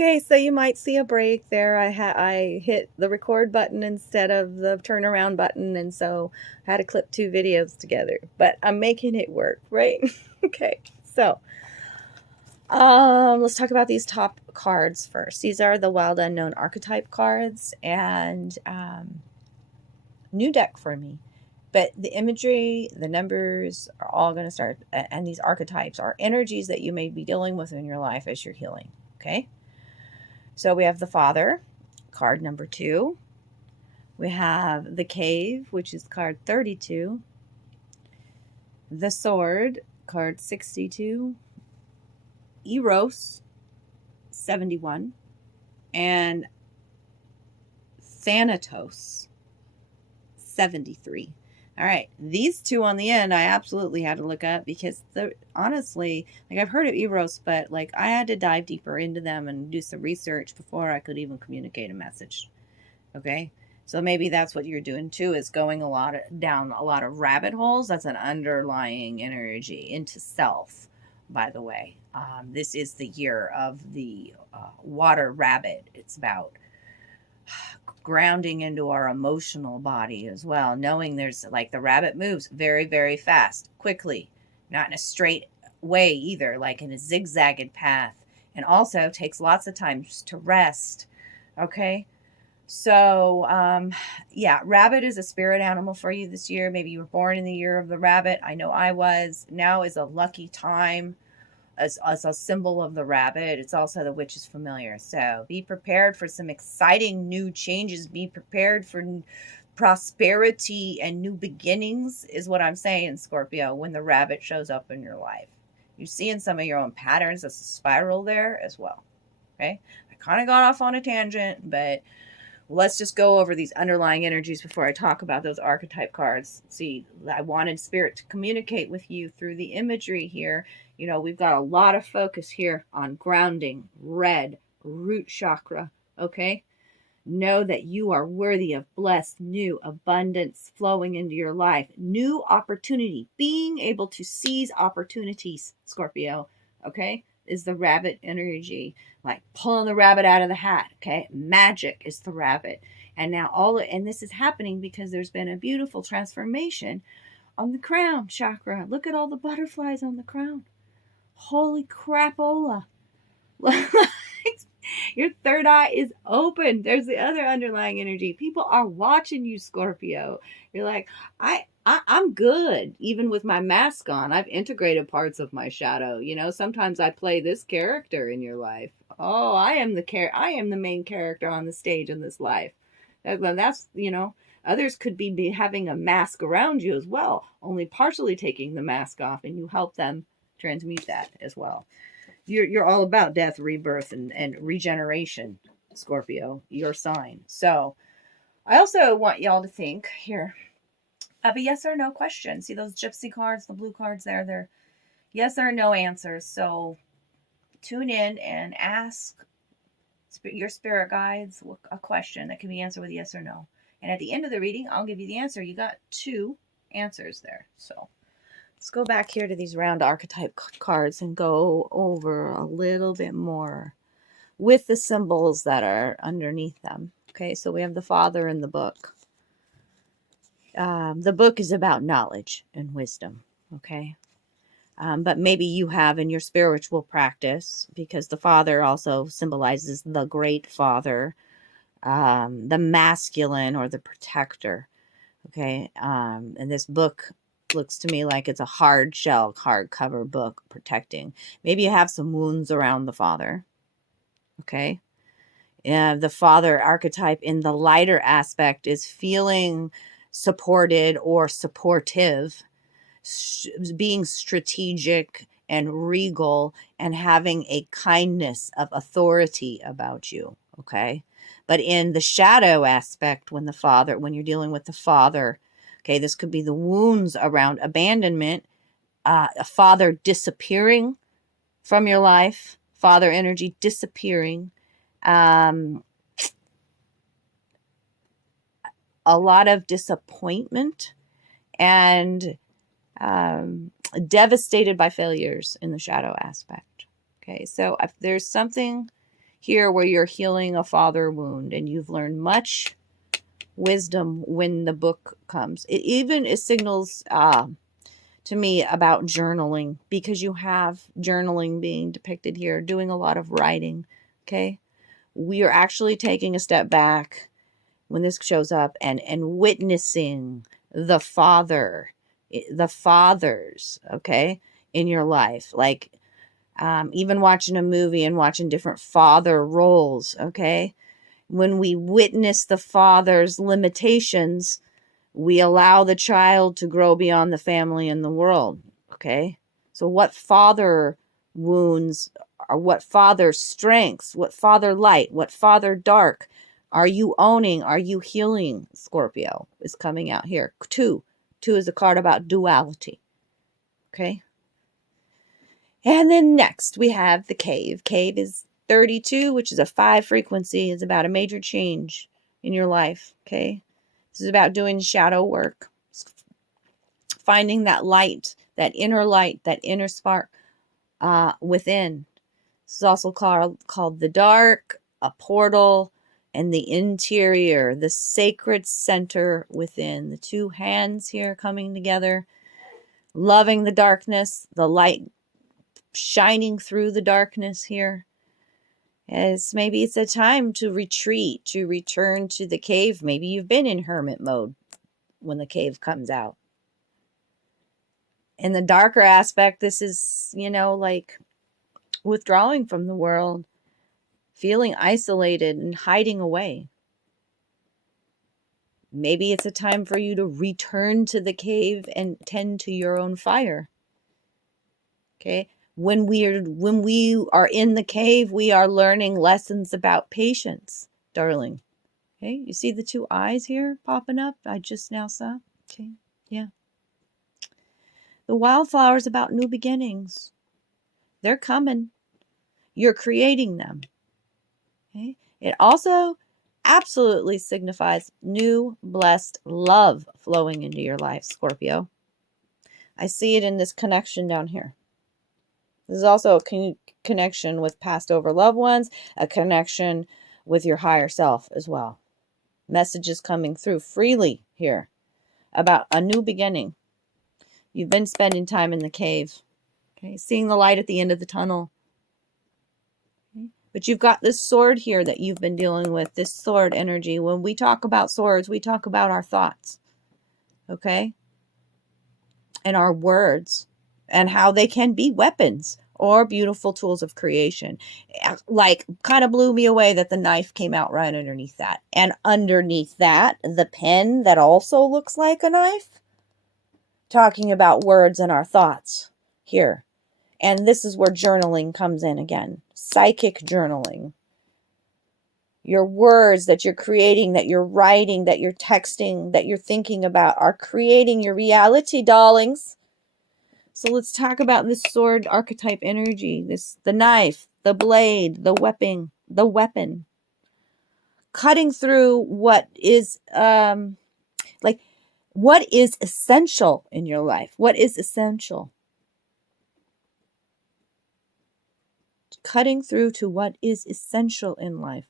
Okay, so you might see a break there. I hit the record button instead of the turnaround button, and so I had to clip two videos together. But I'm making it work, right? Okay, so let's talk about these top cards first. These are the Wild Unknown Archetype cards, and new deck for me. But the imagery, the numbers are all going to start, and these archetypes are energies that you may be dealing with in your life as you're healing. Okay. So we have the Father, card number 2. We have the Cave, which is card 32. The Sword, card 62. Eros, 71. And Thanatos, 73. All right, these two on the end, I absolutely had to look up because honestly, like I've heard of Eros, but like I had to dive deeper into them and do some research before I could even communicate a message. Okay, so maybe that's what you're doing too, is going down a lot of rabbit holes. That's an underlying energy into self. By the way, this is the year of the water rabbit. It's about grounding into our emotional body as well, knowing there's like the rabbit moves very, very fast, quickly, not in a straight way either, like in a zigzagged path, and also takes lots of time to rest. Okay, so yeah, rabbit is a spirit animal for you this year. Maybe you were born in the year of the rabbit. I know I was. Now is a lucky time as a symbol of the rabbit. It's also the witch's familiar. So be prepared for some exciting new changes. Be prepared for prosperity and new beginnings is what I'm saying, Scorpio, when the rabbit shows up in your life. You're seeing some of your own patterns. That's a spiral there as well. Okay. I kind of got off on a tangent, but let's just go over these underlying energies before I talk about those archetype cards. See, I wanted Spirit to communicate with you through the imagery here. You know, we've got a lot of focus here on grounding, red, root chakra, okay? Know that you are worthy of blessed new abundance flowing into your life. New opportunity, being able to seize opportunities, Scorpio, okay, is the rabbit energy. Like pulling the rabbit out of the hat, okay? Magic is the rabbit. And now and this is happening because there's been a beautiful transformation on the crown chakra. Look at all the butterflies on the crown. Holy crapola. Your third eye is open. There's the other underlying energy. People are watching you, Scorpio. You're like, I'm good, even with my mask on. I've integrated parts of my shadow. You know, sometimes I play this character in your life. Oh, I am the main character on the stage in this life. That's, you know, others could be having a mask around you as well, only partially taking the mask off, and you help them transmute that as well. You're all about death, rebirth, and regeneration, Scorpio, your sign. So I also want y'all to think here of a yes or no question. See those gypsy cards, the blue cards there? They're yes or no answers. So tune in and ask your spirit guides a question that can be answered with yes or no. And at the end of the reading, I'll give you the answer. You got 2 answers there. So let's go back here to these round archetype cards and go over a little bit more with the symbols that are underneath them. Okay, so we have the Father in the book. The book is about knowledge and wisdom, okay? But maybe you have in your spiritual practice, because the Father also symbolizes the great Father, the masculine or the protector, okay? And this book looks to me like it's a hard shell, hardcover book protecting. Maybe you have some wounds around the Father, okay? The Father archetype in the lighter aspect is feeling supported or supportive, being strategic and regal, and having a kindness of authority about you, okay? But in the shadow aspect, when you're dealing with the Father, okay, this could be the wounds around abandonment, a father disappearing from your life, Father energy disappearing, a lot of disappointment, and devastated by failures in the shadow aspect. Okay, so if there's something here where you're healing a father wound, and you've learned much wisdom when the book comes. It signals to me about journaling, because you have journaling being depicted here, doing a lot of writing. Okay, we are actually taking a step back when this shows up and witnessing the fathers, okay, in your life. Like even watching a movie and watching different father roles, okay? When we witness the father's limitations, we allow the child to grow beyond the family and the world, okay? So what father wounds are, what father strengths, what father light, what father dark are you owning? Are you healing? Scorpio is coming out here. Two is a card about duality, okay? And then next we have the cave. Cave is 32, which is a 5 frequency. It's about a major change in your life, okay? This is about doing shadow work, finding that light, that inner spark within. This is also called the dark, a portal, and the interior, the sacred center within. The two hands here coming together, loving the darkness, the light shining through the darkness here. As maybe it's a time to retreat, to return to the cave. Maybe you've been in hermit mode when the cave comes out. In the darker aspect, this is, like withdrawing from the world, feeling isolated and hiding away. Maybe it's a time for you to return to the cave and tend to your own fire. Okay? When we are in the cave, we are learning lessons about patience, darling. Okay? You see the two eyes here popping up? I just now saw. Okay? Yeah. The wildflower is about new beginnings. They're coming. You're creating them. Okay? It also absolutely signifies new, blessed love flowing into your life, Scorpio. I see it in this connection down here. This is also a connection with past over loved ones, a connection with your higher self as well. Messages coming through freely here about a new beginning. You've been spending time in the cave, okay, seeing the light at the end of the tunnel. Okay? But you've got this sword here that you've been dealing with, this sword energy. When we talk about swords, we talk about our thoughts, okay, and our words, and how they can be weapons or beautiful tools of creation. Like, kind of blew me away that the knife came out right underneath that. And underneath that, the pen that also looks like a knife. Talking about words and our thoughts here. And this is where journaling comes in again. Psychic journaling. Your words that you're creating, that you're writing, that you're texting, that you're thinking about are creating your reality, darlings. So let's talk about this sword archetype energy. The knife, the blade, the weapon. Cutting through what is what is essential in your life? What is essential? Cutting through to what is essential in life.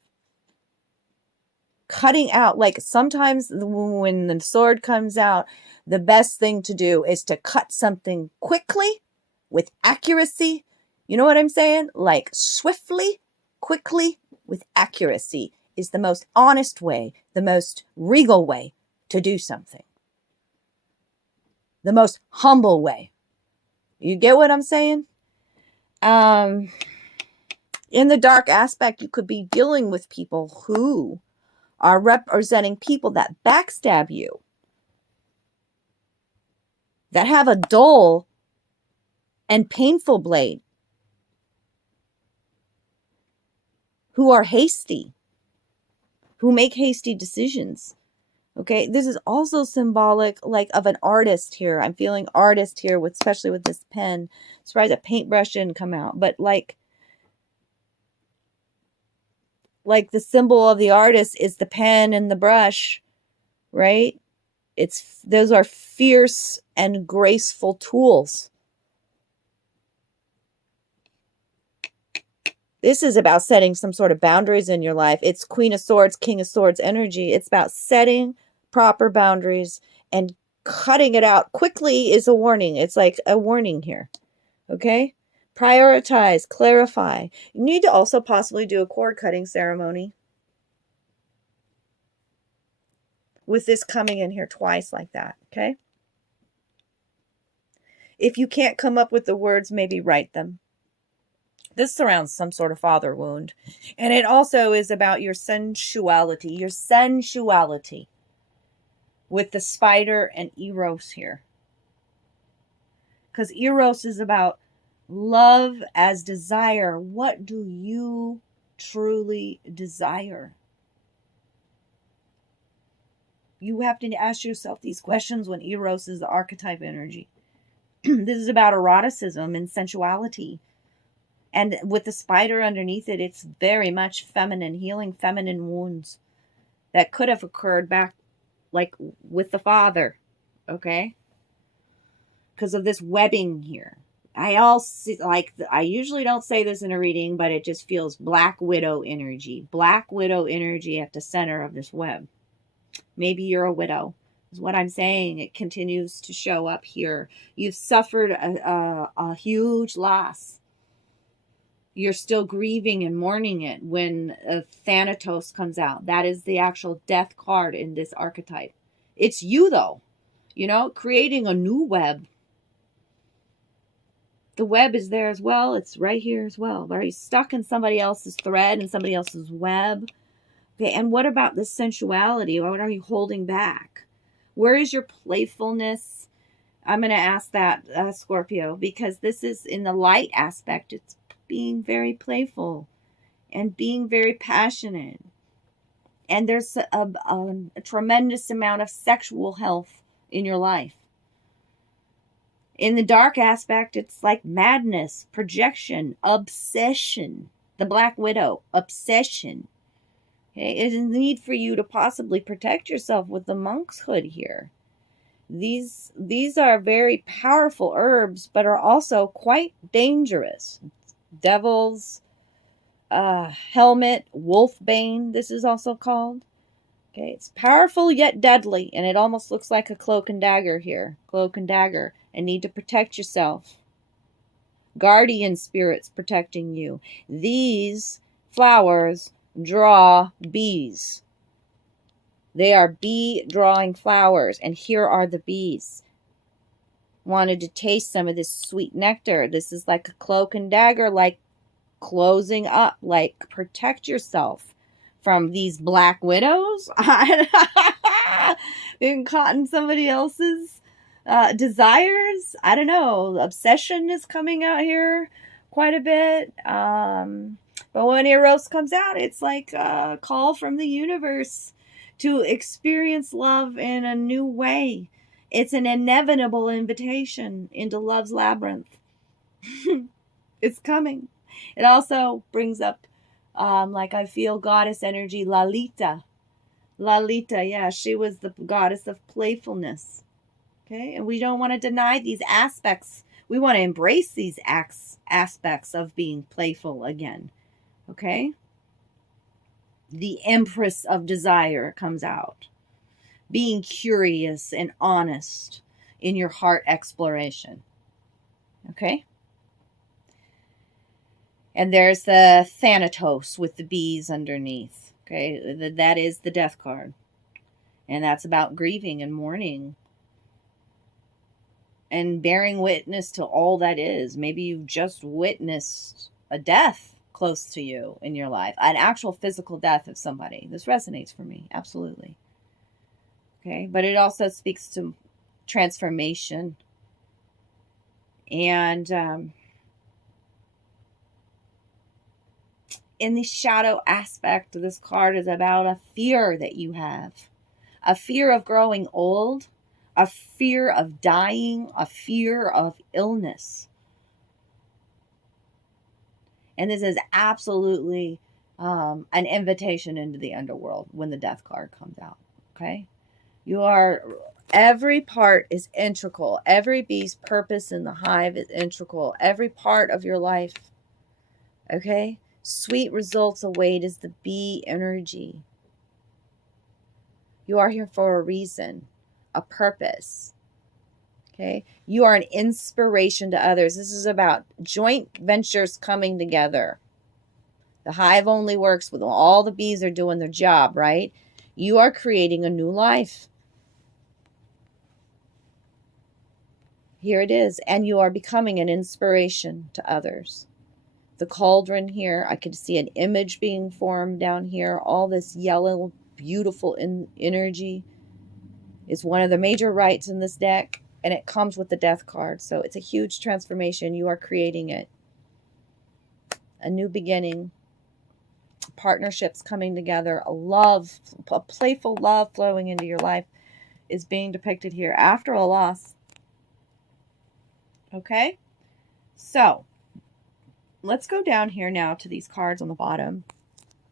Cutting out, like sometimes when the sword comes out, the best thing to do is to cut something quickly with accuracy. You know what I'm saying? Like swiftly, quickly, with accuracy is the most honest way, the most regal way to do something. The most humble way. You get what I'm saying? In the dark aspect, you could be dealing with people who are representing people that backstab you, that have a dull and painful blade, who are hasty, who make hasty decisions. Okay, this is also symbolic, like, of an artist here. I'm feeling artist here, especially with this pen. Surprised a paintbrush didn't come out, but like the symbol of the artist is the pen and the brush, right? Those are fierce and graceful tools. This is about setting some sort of boundaries in your life. It's Queen of Swords, King of Swords energy. It's about setting proper boundaries and cutting it out quickly is a warning. It's like a warning here. Okay? Prioritize, clarify. You need to also possibly do a cord cutting ceremony with this coming in here twice like that. Okay? If you can't come up with the words, maybe write them. This surrounds some sort of father wound. And it also is about your sensuality. Your sensuality. With the spider and Eros here. Because Eros is about love as desire. What do you truly desire? You have to ask yourself these questions when Eros is the archetype energy. This is about eroticism and sensuality. And with the spider underneath it, it's very much feminine, healing feminine wounds that could have occurred back like with the father. Okay? Because of this webbing here. I usually don't say this in a reading, but it just feels Black Widow energy. Black Widow energy at the center of this web. Maybe you're a widow, is what I'm saying. It continues to show up here. You've suffered a huge loss. You're still grieving and mourning it when Thanatos comes out. That is the actual death card in this archetype. It's you, though. You know, creating a new web. The web is there as well. It's right here as well. Are you stuck in somebody else's thread and somebody else's web? Okay, and what about the sensuality? What are you holding back? Where is your playfulness? I'm going to ask that, Scorpio, because this is in the light aspect. It's being very playful and being very passionate. And there's a tremendous amount of sexual health in your life. In the dark aspect, it's like madness, projection, obsession. The Black Widow, obsession. Okay, it is a need for you to possibly protect yourself with the monk's hood here. These are very powerful herbs, but are also quite dangerous. Devil's helmet, wolfbane, this is also called. Okay, it's powerful yet deadly, and it almost looks like a cloak and dagger here. Cloak and dagger, and need to protect yourself. Guardian spirits protecting you. These flowers draw bees. They are bee drawing flowers, and here are the bees. Wanted to taste some of this sweet nectar. This is like a cloak and dagger, like closing up, like protect yourself from these black widows. Being caught in somebody else's desires. I don't know. Obsession is coming out here quite a bit. But when Eros comes out, it's like a call from the universe to experience love in a new way. It's an inevitable invitation into love's labyrinth. It's coming. It also brings up, like I feel goddess energy, Lalita. Lalita, yeah, she was the goddess of playfulness. Okay, and we don't want to deny these aspects. We want to embrace these aspects of being playful again. Okay? The Empress of Desire comes out. Being curious and honest in your heart exploration. Okay? And there's the Thanatos with the bees underneath. Okay? That is the death card. And that's about grieving and mourning. And bearing witness to all that is. Maybe you've just witnessed a death close to you in your life. An actual physical death of somebody. This resonates for me. Absolutely. Okay. But it also speaks to transformation. And in the shadow aspect, this card is about a fear that you have. A fear of growing old. A fear of dying. A fear of illness. And this is absolutely an invitation into the underworld when the death card comes out. Okay? Every part is integral. Every bee's purpose in the hive is integral. Every part of your life. Okay? Sweet results await is the bee energy. You are here for a reason, a purpose. Okay? You are an inspiration to others. This is about joint ventures coming together. The hive only works when all the bees are doing their job, right? You are creating a new life. Here it is. And you are becoming an inspiration to others. The cauldron here, I could see an image being formed down here. All this yellow, beautiful energy is one of the major rites in this deck. And it comes with the death card. So it's a huge transformation. You are creating it. A new beginning. Partnerships coming together. A love, a playful love flowing into your life is being depicted here after a loss. Okay? So, let's go down here now to these cards on the bottom.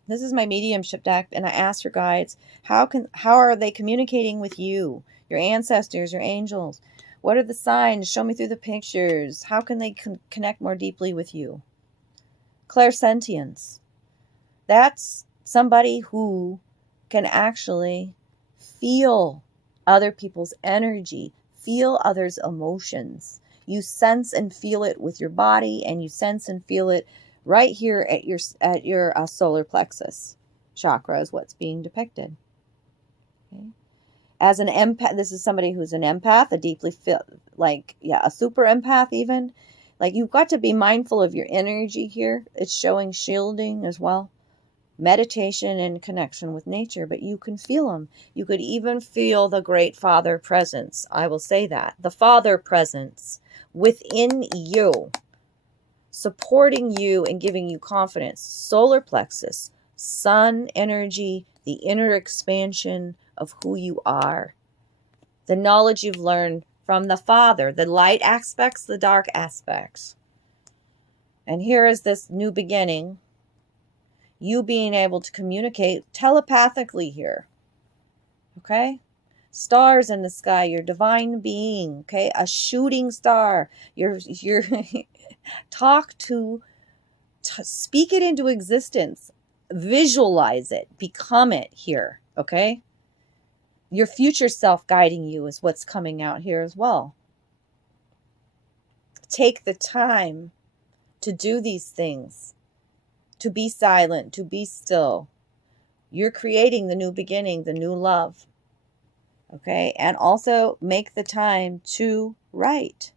This is my mediumship deck, and I asked your guides, how are they communicating with you, your ancestors, your angels? What are the signs? Show me through the pictures. How can they connect more deeply with you? Clairsentience. That's somebody who can actually feel other people's energy, feel others' emotions. You sense and feel it with your body, and you sense and feel it right here at your solar plexus chakra is what's being depicted. Okay. As an empath, this is somebody who's an empath, a deeply a super empath even. Like, you've got to be mindful of your energy here. It's showing shielding as well. Meditation and connection with nature, but you can feel them. You could even feel the great Father presence. I will say that. The Father presence within you, supporting you and giving you confidence. Solar plexus, sun energy, the inner expansion of who you are. The knowledge you've learned from the Father, the light aspects, the dark aspects. And here is this new beginning. You being able to communicate telepathically here. Okay? Stars in the sky, your divine being, okay? A shooting star. You're speak it into existence. Visualize it. Become it here, okay? Your future self guiding you is what's coming out here as well. Take the time to do these things. To be silent, to be still. You're creating the new beginning, the new love. Okay? And also make the time to write.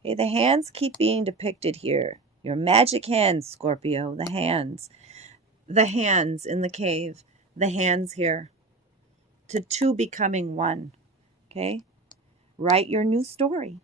Okay, the hands keep being depicted here. Your magic hands, Scorpio, the hands. The hands in the cave. The hands here. To two becoming one. Okay? Write your new story.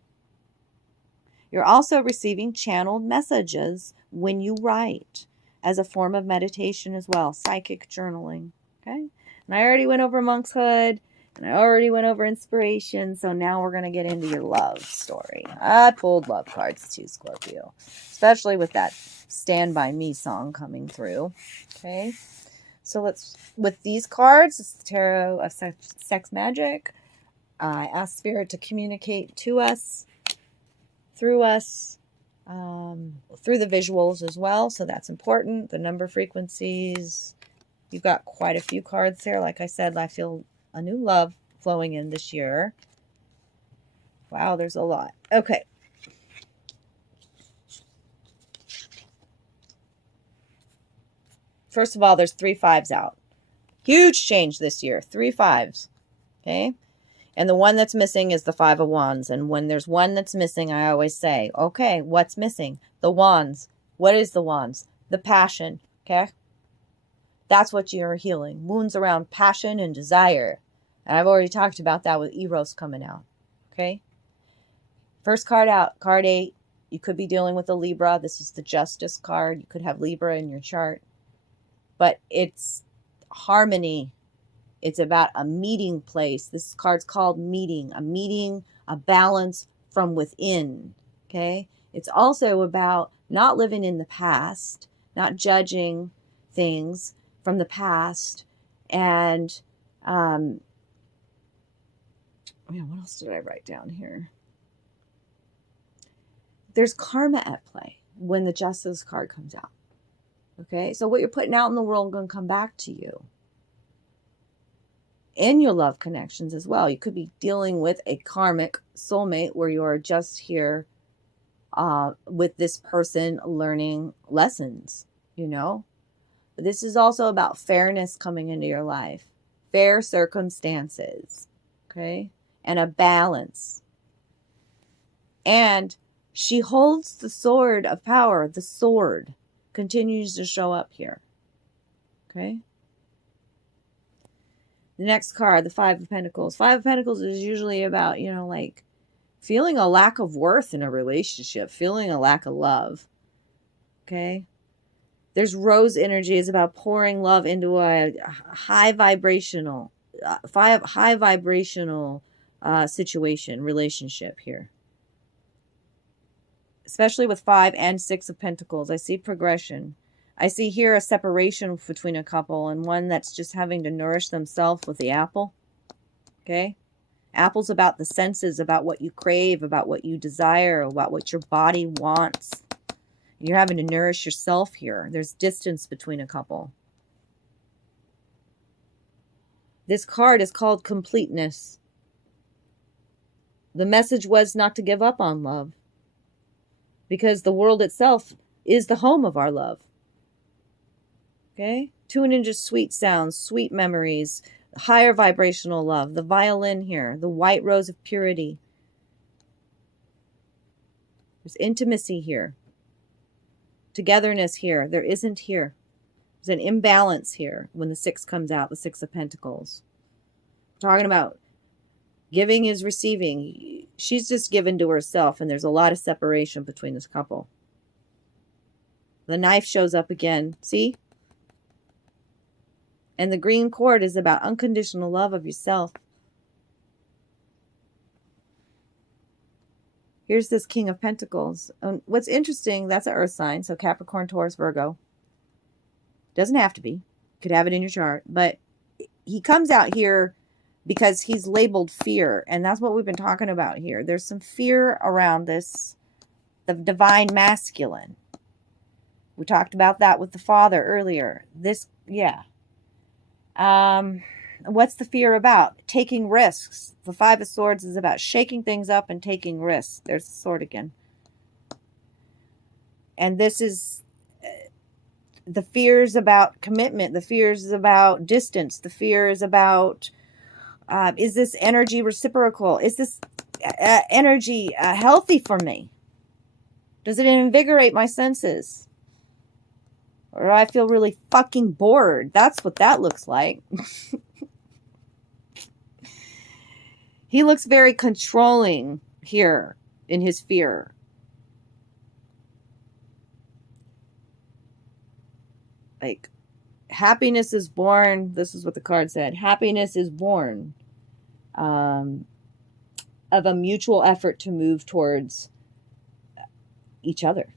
You're also receiving channeled messages when you write as a form of meditation as well. Psychic journaling. Okay? And I already went over monkhood. And I already went over inspiration. So now we're going to get into your love story. I pulled love cards too, Scorpio. Especially with that Stand By Me song coming through. Okay? So with these cards, it's the Tarot of Sex Magic. I ask Spirit to communicate to us, through us, through the visuals as well. So that's important. The number frequencies. You've got quite a few cards there. Like I said, I feel a new love flowing in this year. Wow, there's a lot. Okay. First of all, there's 3 5s out. Huge change this year. 3 5s. Okay. And the one that's missing is the 5 of Wands. And when there's one that's missing, I always say, okay, what's missing? The Wands. What is the Wands? The passion. Okay. That's what you're healing. Wounds around passion and desire. And I've already talked about that with Eros coming out. Okay. First card out, card 8. You could be dealing with a Libra. This is the Justice card. You could have Libra in your chart. But it's harmony. It's about a meeting place. This card's called meeting, a balance from within. Okay. It's also about not living in the past, not judging things from the past. And, what else did I write down here? There's karma at play when the Justice card comes out. Okay, so what you're putting out in the world is going to come back to you. In your love connections as well. You could be dealing with a karmic soulmate where you're just here with this person learning lessons, you know. But this is also about fairness coming into your life, fair circumstances, okay, and a balance. And she holds the sword of power. The sword continues to show up here, okay. The next card, the Five of Pentacles. Five of Pentacles is usually about, you know, like feeling a lack of worth in a relationship, feeling a lack of love. Okay. There's rose energy. It's about pouring love into a high vibrational, situation, relationship here. Especially with 5 and 6 of Pentacles. I see progression. I see here a separation between a couple and one that's just having to nourish themselves with the apple. Okay? Apple's about the senses, about what you crave, about what you desire, about what your body wants. You're having to nourish yourself here. There's distance between a couple. This card is called completeness. The message was not to give up on love, because the world itself is the home of our love. Okay? Tune into sweet sounds, sweet memories, higher vibrational love. The violin here, the white rose of purity. There's intimacy here. Togetherness here. There isn't here. There's an imbalance here when the 6 comes out, the 6 of Pentacles. We're talking about giving is receiving. She's just given to herself, and there's a lot of separation between this couple. The knife shows up again. See? And the green cord is about unconditional love of yourself. Here's this King of Pentacles. What's interesting, that's an earth sign, so Capricorn, Taurus, Virgo. Doesn't have to be. You could have it in your chart. But he comes out here because he's labeled fear, and that's what we've been talking about here. There's some fear around this, the divine masculine. We talked about that with the father earlier. This, yeah. What's the fear about? Taking risks. The 5 of Swords is about shaking things up and taking risks. There's the sword again. And this is the fears about commitment. The fears about distance. The fears about, is this energy reciprocal? Is this energy healthy for me? Does it invigorate my senses? Or do I feel really fucking bored? That's what that looks like. He looks very controlling here in his fear. Like, happiness is born. This is what the card said. Happiness is born of a mutual effort to move towards each other.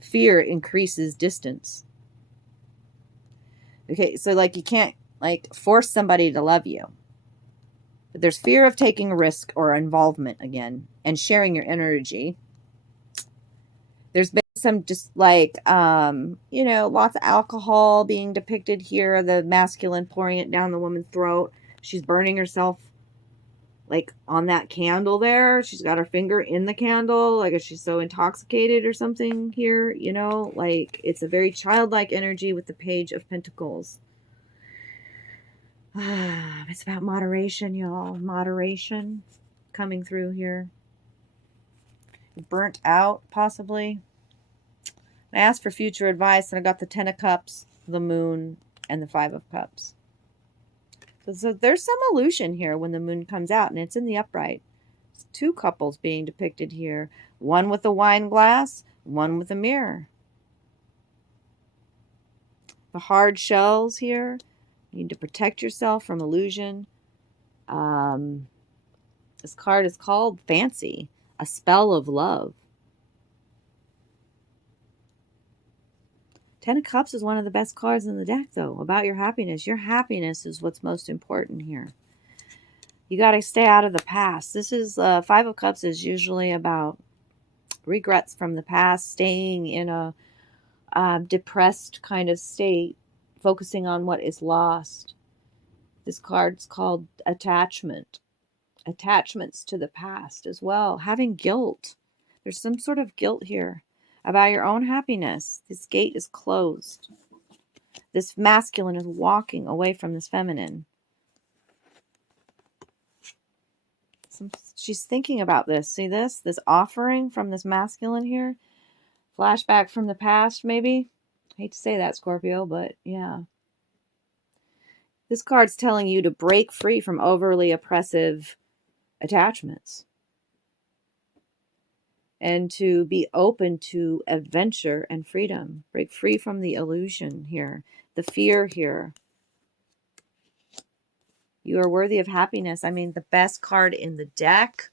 Fear increases distance. Okay, so like you can't like force somebody to love you. But there's fear of taking a risk or involvement again and sharing your energy. There's been some just like, you know, lots of alcohol being depicted here. The masculine pouring it down the woman's throat. She's burning herself like on that candle there. She's got her finger in the candle. Like if she's so intoxicated or something here, you know, like it's a very childlike energy with the Page of Pentacles. It's about moderation, y'all. Moderation coming through here. Burnt out, possibly. I asked for future advice, and I got the 10 of Cups, the Moon, and the 5 of Cups. So there's some illusion here when the Moon comes out, and it's in the upright. It's 2 couples being depicted here. One with a wine glass, one with a mirror. The hard shells here. You need to protect yourself from illusion. This card is called Fancy, a spell of love. 10 of Cups is one of the best cards in the deck, though, about your happiness. Your happiness is what's most important here. You got to stay out of the past. This is 5 of Cups is usually about regrets from the past, staying in a depressed kind of state, focusing on what is lost. This card's called attachment. Attachments to the past as well. Having guilt. There's some sort of guilt here about your own happiness. This gate is closed. This masculine is walking away from this feminine. She's thinking about this. See this? This offering from this masculine here. Flashback from the past, maybe. I hate to say that, Scorpio, but yeah. This card's telling you to break free from overly oppressive attachments and to be open to adventure and freedom. Break free from the illusion here, the fear here. You are worthy of happiness. I mean, the best card in the deck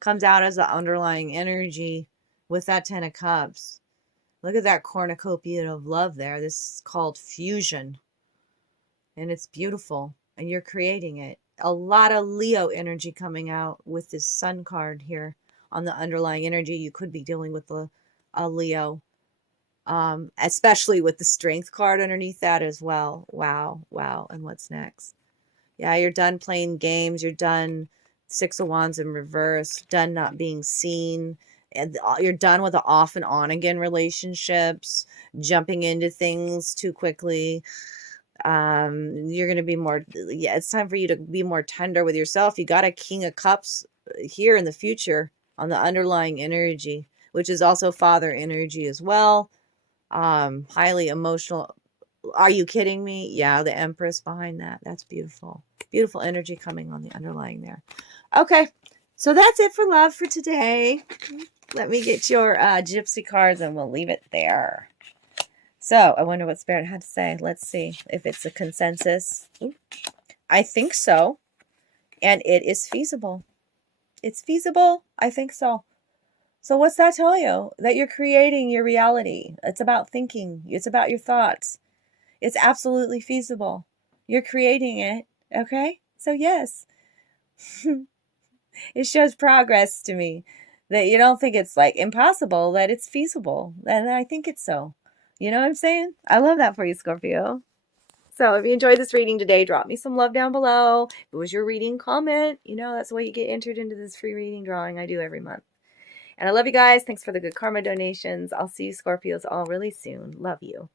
comes out as the underlying energy with that 10 of Cups. Look at that cornucopia of love there. This is called fusion. And it's beautiful. And you're creating it. A lot of Leo energy coming out with this Sun card here on the underlying energy. You could be dealing with a Leo. Especially with the Strength card underneath that as well. Wow. Wow. And what's next? Yeah, you're done playing games. You're done 6 of Wands in reverse. Done not being seen. And you're done with the off and on again relationships. Jumping into things too quickly. You're going to be more, yeah, it's time for you to be more tender with yourself. You got a King of Cups here in the future on the underlying energy, which is also father energy as well. Highly emotional. Are you kidding me? Yeah, the Empress behind that. That's beautiful. Beautiful energy coming on the underlying there. Okay, so that's it for love for today. Let me get your gypsy cards and we'll leave it there. So I wonder what Spirit had to say. Let's see if it's a consensus. I think so. And it is feasible. It's feasible. I think so. So what's that tell you? That you're creating your reality. It's about thinking. It's about your thoughts. It's absolutely feasible. You're creating it. Okay? So yes. It shows progress to me. That you don't think it's like impossible. That it's feasible. And I think it's so. You know what I'm saying? I love that for you, Scorpio. So if you enjoyed this reading today, drop me some love down below. If it was your reading, comment. You know, that's the way you get entered into this free reading drawing I do every month. And I love you guys. Thanks for the good karma donations. I'll see you Scorpios all really soon. Love you.